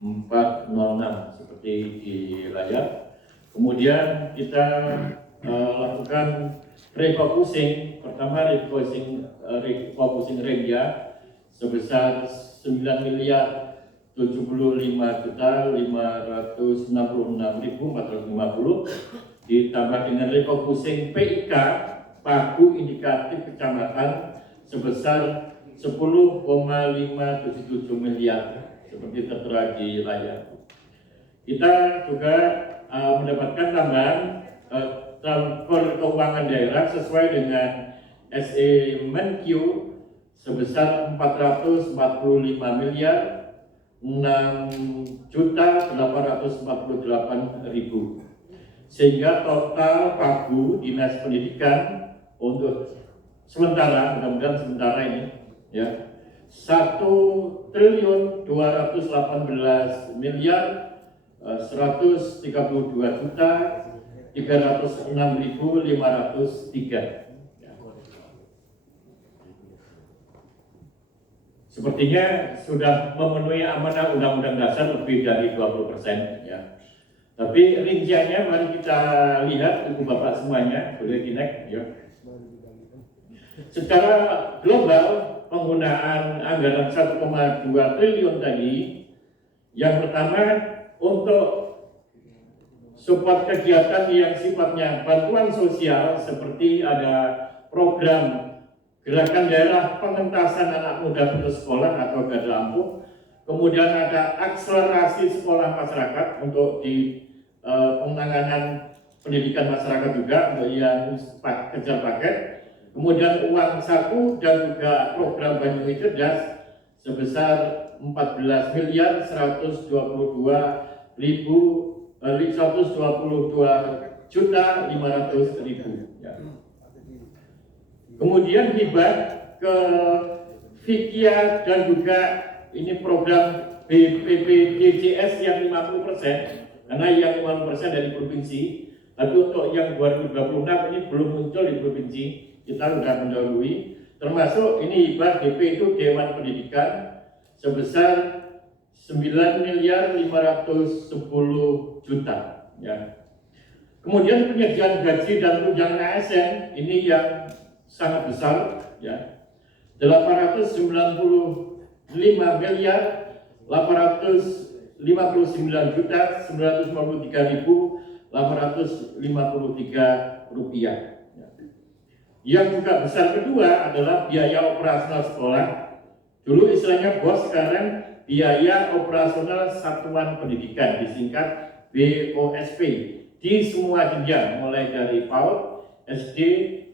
406 seperti di layar. Kemudian kita lakukan refocusing. Pertama refocusing rengga sebesar 9.075.566.450 ditambah dengan refocusing PIK pagu indikatif kecamatan sebesar 10,577 miliar seperti tertera di layar. Kita juga mendapatkan tambahan transfer keuangan daerah sesuai dengan SE Menkyu sebesar 444.6.848.000, sehingga total pagu dinas pendidikan untuk sementara, mudah-mudahan sementara ini ya, 1.218.306.503. Sepertinya sudah memenuhi amanah Undang-Undang Dasar lebih dari 20% ya. Tapi rinciannya mari kita lihat Ibu Bapak semuanya, boleh di-next ya. Secara global penggunaan anggaran 1,2 triliun tadi, yang pertama untuk support kegiatan yang sifatnya bantuan sosial seperti ada program Gerakan Daerah Pengentasan Anak Muda Putus Sekolah atau Garda Ampuh. Kemudian ada akselerasi sekolah masyarakat untuk di penanganan pendidikan masyarakat juga untuk yang kejar paket. Kemudian uang saku dan juga program Banyuwangi Cerdas sebesar 14.122.500.000 ya. Kemudian hibah ke Fikia dan juga ini program BPPDJS yang 50%, karena yang 50% dari provinsi. Tapi untuk yang 2026 ini belum muncul di provinsi, kita sudah mendahului. Termasuk ini hibah DP itu Dewan Pendidikan sebesar 9.510.000.000 ya. Kemudian penyediaan gaji dan tunjangan ASN ini yang sangat besar ya, 859.953.853 rupiah. Yang juga besar kedua adalah biaya operasional sekolah. Dulu istilahnya BOS, sekarang biaya operasional satuan pendidikan, disingkat BOSP, di semua jenjang mulai dari PAUD, SD,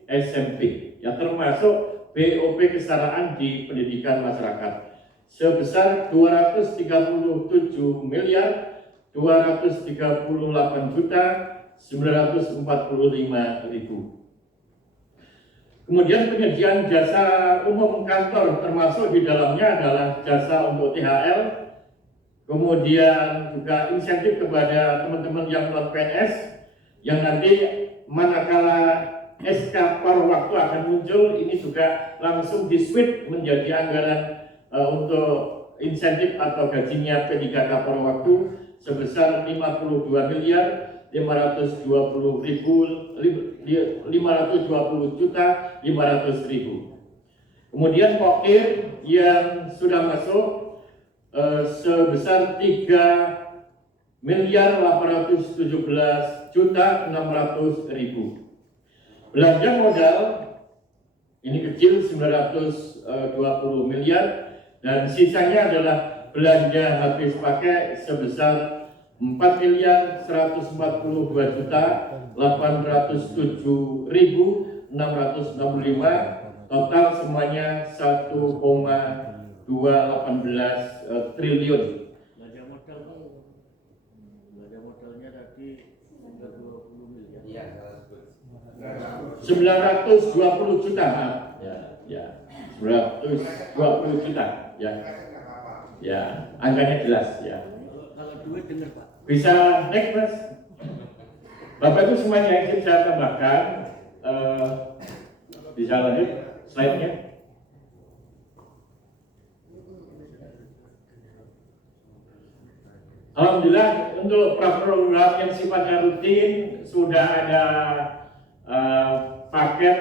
SMP, yang termasuk BOP kesetaraan di pendidikan masyarakat sebesar 237.238.945.000. Kemudian penyediaan jasa umum kantor, termasuk di dalamnya adalah jasa untuk THL, kemudian juga insentif kepada teman-teman yang non PNS yang nanti manakala SK paruh waktu akan muncul, ini juga langsung di-switch menjadi anggaran untuk insentif atau gajinya P3K paruh waktu sebesar 52.520.500.000. Kemudian pokir yang sudah masuk sebesar 3.817.600.000. Belanja modal ini kecil 920 miliar, dan sisanya adalah belanja habis pakai sebesar 4.142.807.665, total semuanya 1,218 triliun. Belanja modalnya tadi 20 miliar. Iya, 920 juta ya 920 juta ya angkanya jelas ya. Kalau duit dengar Pak, bisa next Mas. Bapak itu semuanya yang saya tambahkan, bisa lanjut slide-nya. Alhamdulillah untuk program yang sifatnya rutin sudah ada paket,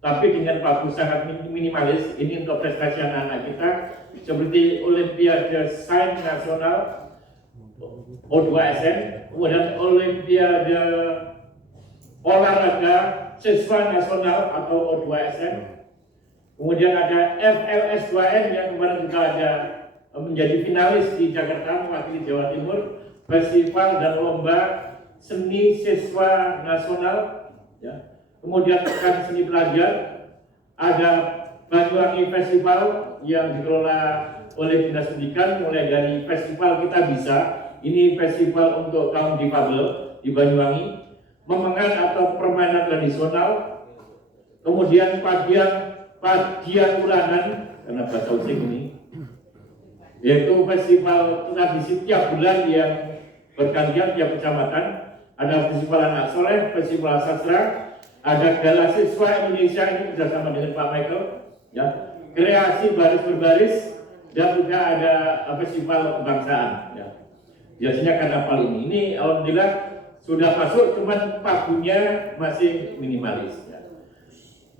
tapi dengan bagus sangat minimalis. Ini untuk prestasi anak-anak kita seperti Olimpiade Sains Nasional O2SN, kemudian Olimpiade Olahraga Siswa Nasional atau O2SN, kemudian ada FLS 2N yang kemarin juga ada menjadi finalis di Jakarta mewakili Jawa Timur, festival dan lomba seni siswa nasional, ya. Kemudian pekan seni pelajar, ada Banyuwangi Festival yang dikelola oleh Dinas Pendidikan, mulai dari festival Kita Bisa, ini festival untuk kaum difabel di Banyuwangi, memengan atau permainan tradisional, kemudian padian ulanan, karena bahasa using ini, yaitu festival tradisi tiap bulan yang bergantian tiap kecamatan. Ada festival anak soleh, festival sastra, ada gala siswa Indonesia, ini bersama dengan Pak Michael, ya, kreasi baris berbaris, dan juga ada festival kebangsaan, ya. Biasanya karnaval ini alhamdulillah sudah masuk, cuman pagunya masih minimalis, ya.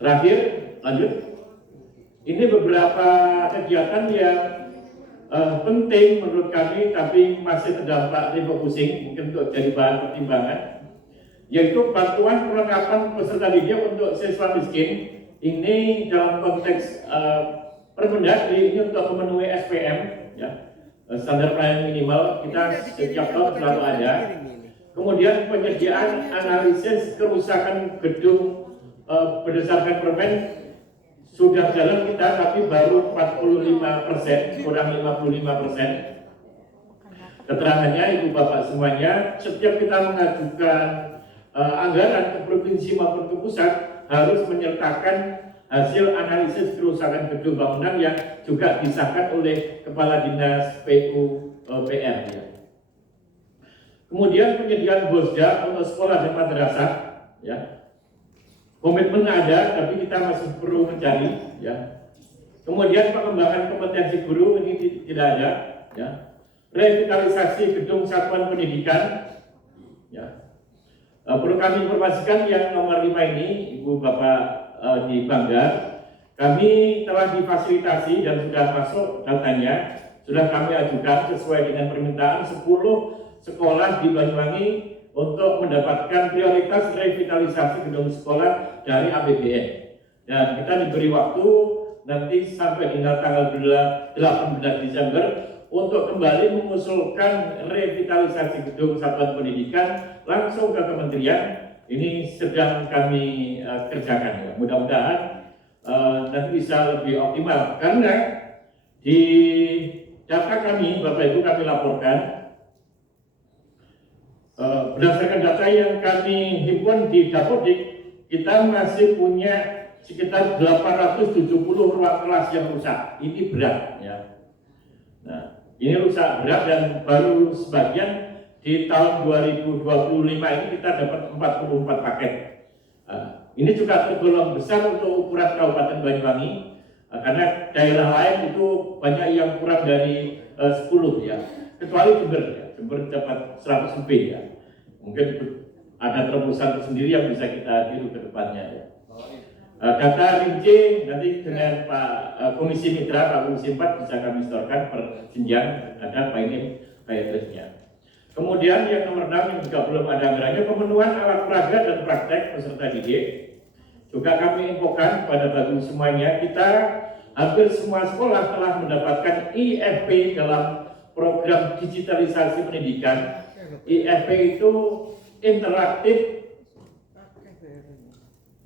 Terakhir, lanjut. Ini beberapa kegiatan yang penting menurut kami, tapi masih terdampak refocusing, mungkin untuk jadi bahan pertimbangan, yaitu bantuan perlengkapan peserta didik untuk siswa miskin. Ini dalam konteks Permendagri ini untuk memenuhi SPM, ya, standar pelayanan minimal kita setiap tahun selalu ada. Kemudian penyediaan analisis kerusakan gedung berdasarkan permen sudah jalan kita, tapi baru 45%, kurang 55%. Keterangannya Ibu Bapak semuanya, setiap kita mengajukan anggaran ke provinsi maupun ke pusat harus menyertakan hasil analisis kerusakan gedung bangunan yang juga disahkan oleh Kepala Dinas PUPR, ya. Kemudian penyediaan bosda untuk sekolah dan madrasah, ya. Komitmen ada, tapi kita masih perlu mencari, ya. Kemudian pengembangan kompetensi guru ini tidak ada, ya. Revitalisasi gedung satuan pendidikan, ya. Perlu kami informasikan yang nomor 5 ini, Ibu Bapak di Banggar, kami telah difasilitasi dan sudah masuk datanya, sudah kami ajukan sesuai dengan permintaan 10 sekolah di Banyuwangi untuk mendapatkan prioritas revitalisasi gedung sekolah dari APBN. Dan kita diberi waktu nanti sampai dengan tanggal 18 Desember untuk kembali mengusulkan revitalisasi gedung satuan pendidikan langsung ke kementerian. Ini sedang kami kerjakan, ya. Mudah-mudahan nanti bisa lebih optimal, karena di data kami, Bapak Ibu, kami laporkan berdasarkan data yang kami himpun di Dapodik, kita masih punya sekitar 870 ruang kelas yang rusak. Ini berat, ya. Nah, ini rusak berat dan baru sebagian di tahun 2025 ini kita dapat 44 paket. Ini juga tergolong besar untuk ukuran Kabupaten Banyuwangi, karena daerah lain itu banyak yang kurang dari 10, ya. Kecuali Jember, ya. Jember dapat 100 lebih, ya. Mungkin ada terobosan tersendiri yang bisa kita tiru ke depannya, ya. Data rinci nanti dengan Pak Komisi Mitra, Pak Komisi 4 bisa kami setorkan per jenjang, ada Pak ini kayak terusnya. Kemudian yang nomor 6 yang juga belum ada anggarannya, pemenuhan alat peraga dan praktek peserta didik. Juga kami infokan pada Bapak semuanya, kita hampir semua sekolah telah mendapatkan IFP dalam program digitalisasi pendidikan. IFP itu interaktif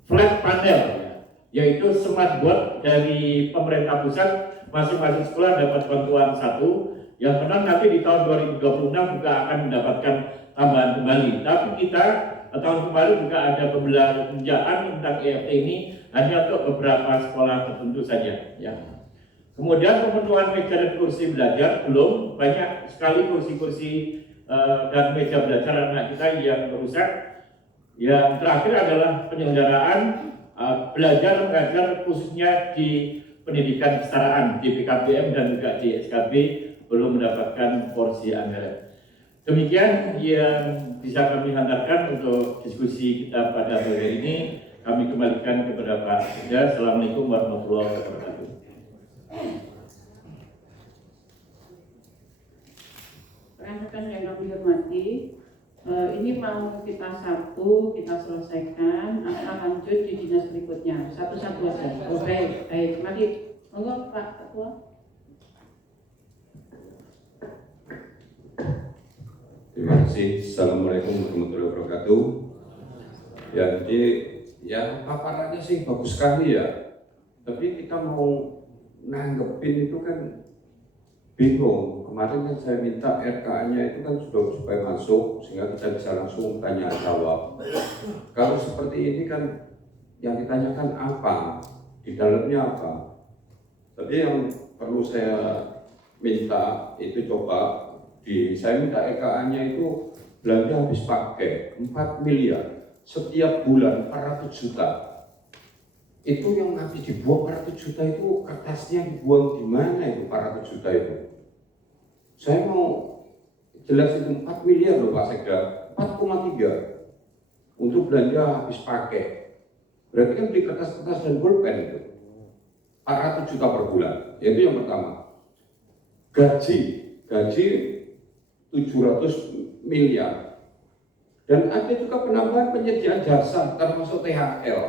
flat panel, yaitu smart board dari pemerintah pusat. Masing-masing sekolah dapat bantuan satu. Yang benar nanti di tahun 2026 juga akan mendapatkan tambahan kembali. Tapi kita tahun kemarin juga ada pembelanjaan tentang EFT ini hanya untuk beberapa sekolah tertentu saja, ya. Kemudian pemenuhan meja dan kursi belajar belum, banyak sekali kursi-kursi dan meja belajar anak kita yang rusak. Yang terakhir adalah penyelenggaraan belajar mengajar khususnya di pendidikan kesetaraan di PKBM dan juga di SKB belum mendapatkan porsi anggaran. Demikian yang bisa kami hantarkan untuk diskusi kita pada sore ini. Kami kembalikan kepada Pak Sekda. Assalamualaikum warahmatullahi wabarakatuh. Rekan-rekan yang kami hormati, ini mau kita selesaikan, akan lanjut di dinas berikutnya. Satu-satu aja. Oh, baik. Mari, monggo Pak Ketua. Terima kasih. Assalamualaikum warahmatullahi wabarakatuh. Ya, jadi ya paparannya sih bagus sekali ya. Tapi kita mau nanggepin itu kan bingung. Kemarin kan saya minta RKA-nya itu kan sudah supaya masuk sehingga kita bisa langsung tanya jawab. Kalau seperti ini kan yang ditanyakan apa, di dalamnya apa. Tapi yang perlu saya minta itu coba saya minta RKA-nya itu belanja habis pakai 4 miliar setiap bulan 400 juta. Itu yang habis dibuang 400 juta itu kertasnya dibuang di mana itu 400 juta itu? Saya mau jelas itu 4 miliar loh Pak Sekda, 4,3 untuk belanja habis pakai. Berarti kan beli kertas-kertas dan pulpen itu 400 juta per bulan. Itu yang pertama. Gaji 700 miliar. Dan ada juga penambahan penyediaan jasa termasuk THL.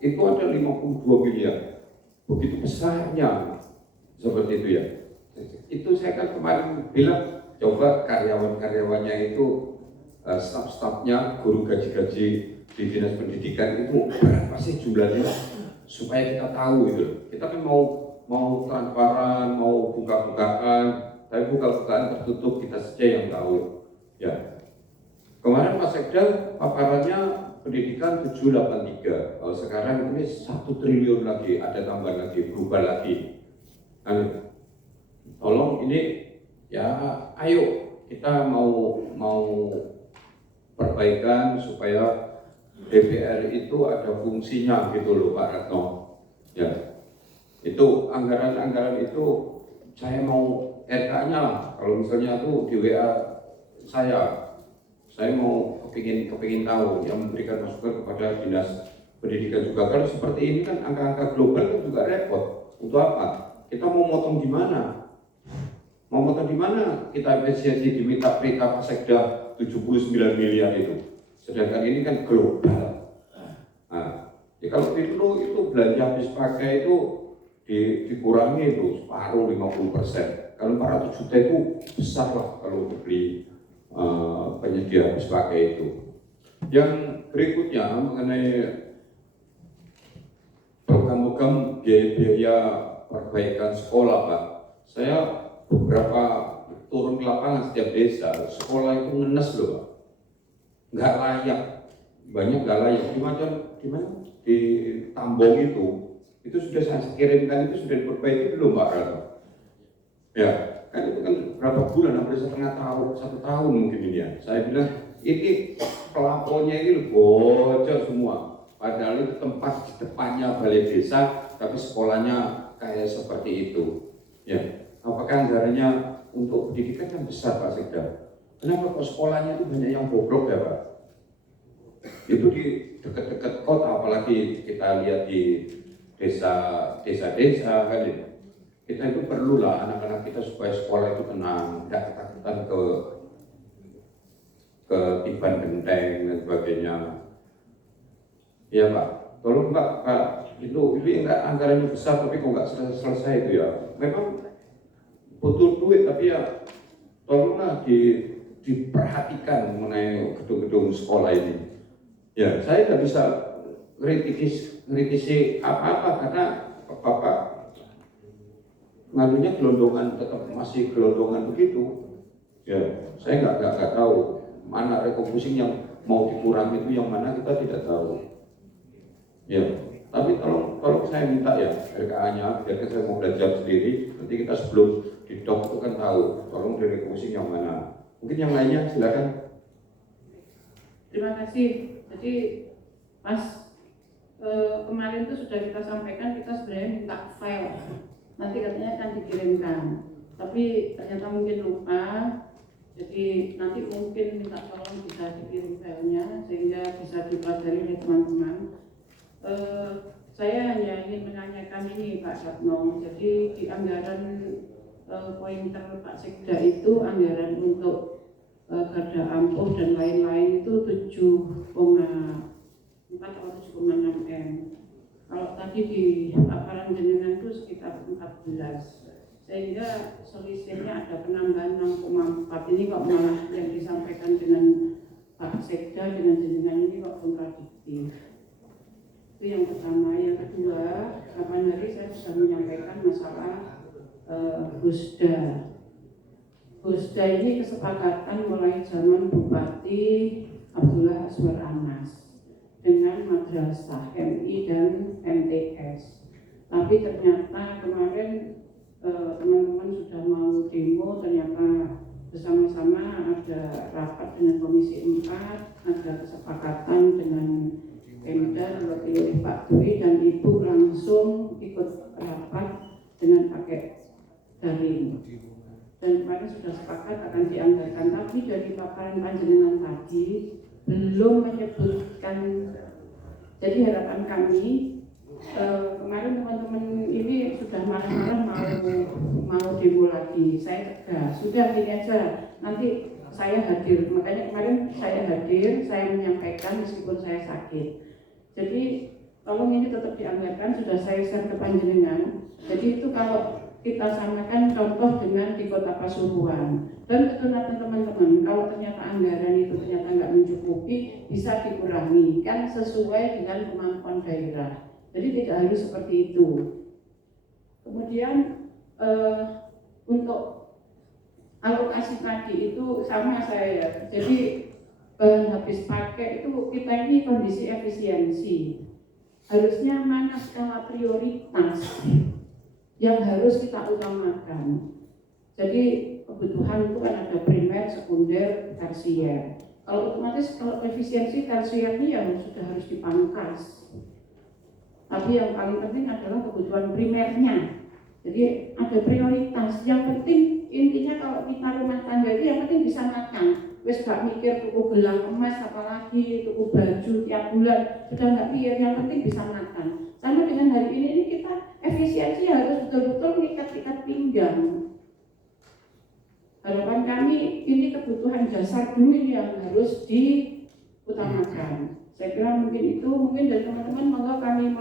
Itu ada 52 miliar. Begitu besarnya seperti itu ya. Itu saya kan kemarin bilang coba karyawan-karyawannya itu staf-stafnya, guru gaji-gaji di dinas pendidikan itu berapa sih jumlahnya supaya kita tahu gitu. Kita kan mau transparan, mau buka-bukaan, tapi buka-bukaan tertutup kita saja yang tahu. Ya. Kemarin Mas Sekda paparannya pendidikan 783. Kalau sekarang ini 1 triliun lagi, ada tambahan lagi, berubah lagi. Tolong ini ya, ayo kita mau perbaikan supaya DPR itu ada fungsinya gitu loh Pak Retno. Ya. Itu anggaran-anggaran itu saya mau RK-nya, kalau misalnya tuh di WA saya mau kepingin tahu yang memberikan masukan kepada dinas pendidikan juga. Kalau seperti ini kan angka-angka global kan juga repot. Untuk apa? Kita mau motong di mana? Mau motong di mana? Kita apresiasi diminta perintah Pak Sekda 79 miliar itu. Sedangkan ini kan global. Nah, ya kalau itu belanja habis pakai itu dikurangi itu separuh 50%. Kalau 400 juta itu besar lah kalau untuk beli penyedia habis pakai itu. Yang berikutnya mengenai program-program biaya perbaikan sekolah Pak. Saya beberapa turun ke lapangan setiap desa, sekolah itu ngenes loh Pak. Nggak layak, banyak nggak layak. Di mana? Di Tambong itu sudah saya kirimkan, itu sudah diperbaiki belum Pak Rano? Ya, kan itu kan berapa bulan, hampir 1 tahun mungkin ini ya. Saya bilang ini pelapornya ini bocor semua. Padahal itu tempat di depannya balai desa, tapi sekolahnya kayak seperti itu. Ya, apakah anggarannya untuk pendidikan yang besar Pak Sekda? Kenapa kok sekolahnya itu banyak yang bobrok ya Pak? Itu di dekat-dekat kota, apalagi kita lihat di desa-desa kan itu. Kita itu perlulah anak-anak kita supaya sekolah itu tenang, tidak ketakutan ke tiban genteng dan sebagainya. Ya Pak, tolong Pak, itu enggak anggarannya besar tapi kok nggak selesai itu ya. Memang butuh duit tapi ya tolonglah diperhatikan mengenai gedung-gedung sekolah ini. Ya, saya tidak bisa kritisi apa-apa karena Bapak ngadunya gelondongan, tetap masih gelondongan begitu. Ya, saya nggak tahu mana refocusing yang mau dikurangi itu yang mana kita tidak tahu. Ya, tapi tolong saya minta ya RKA-nya, biar saya mau belajar sendiri. Nanti kita sebelum di doc itu kan tahu, tolong dari refocusing yang mana. Mungkin yang lainnya silakan. Terima kasih. Jadi Mas, kemarin itu sudah kita sampaikan, kita sebenarnya minta file. Nanti katanya akan dikirimkan. tapi ternyata mungkin lupa. Jadi nanti mungkin minta tolong bisa dikirim filenya sehingga bisa dipelajari oleh teman-teman. Saya hanya ingin menanyakan ini Pak Satno. Jadi di anggaran pointer Pak Sekda itu anggaran untuk garda ampuh dan lain-lain itu 7,4 atau 7,6 M. Kalau tadi di paparan jenengan itu sekitar 14. Sehingga selisihnya ada penambahan 6,4. Ini kok malah yang disampaikan dengan Pak Sekda dengan jenengan ini kok kontradiktif. Itu yang pertama. Yang kedua, kapan hari saya sudah menyampaikan masalah Busda. Busda ini kesepakatan mulai zaman Bupati Abdullah Azwar Anas dengan Madrasah MI dan MTS. Tapi ternyata kemarin teman-teman sudah mau demo, ternyata bersama-sama ada rapat dengan Komisi 4, ada kesepakatan dengan Pemda diwakili oleh Pak Dwi dan Ibu langsung ikut rapat dengan pakai daring. Dan kemarin sudah sepakat akan dianggarkan, tapi dari paparan panjenengan tadi belum menyebutkan. Jadi harapan kami kemarin teman-teman ini sudah marah-marah mau demo lagi. Saya cegah, sudah gini aja, nanti saya hadir. Makanya kemarin saya hadir, saya menyampaikan meskipun saya sakit. Jadi tolong ini tetap dianggarkan, sudah saya share ke panjenengan. Jadi itu kalau kita samakan contoh dengan di Kota Pasuruan. Dan ketunatan teman-teman, kalau ternyata anggaran itu ternyata nggak mencukupi, bisa dikurangi, kan sesuai dengan kemampuan daerah. Jadi tidak harus seperti itu. Kemudian untuk alokasi tadi itu sama saya. Jadi habis pakai itu kita ini kondisi efisiensi. Harusnya mana skala prioritas yang harus kita utamakan. Jadi kebutuhan itu kan ada primer, sekunder, tersier. Kalau otomatis kalau efisiensi tersier ini yang sudah harus dipangkas. Tapi yang paling penting adalah kebutuhan primernya. Jadi ada prioritas. Yang penting intinya kalau kita rumah tangga itu yang penting bisa makan. Wes gak mikir tuku gelang emas apalagi tuku baju tiap bulan, sudah nggak pikir, yang penting bisa makan. Sama dengan hari ini kita efisiensi harus betul-betul mengikat-ikat pinggang. Harapan kami ini kebutuhan dasar dulu yang harus diutamakan. Saya kira mungkin itu, mungkin dari teman-teman monggo kami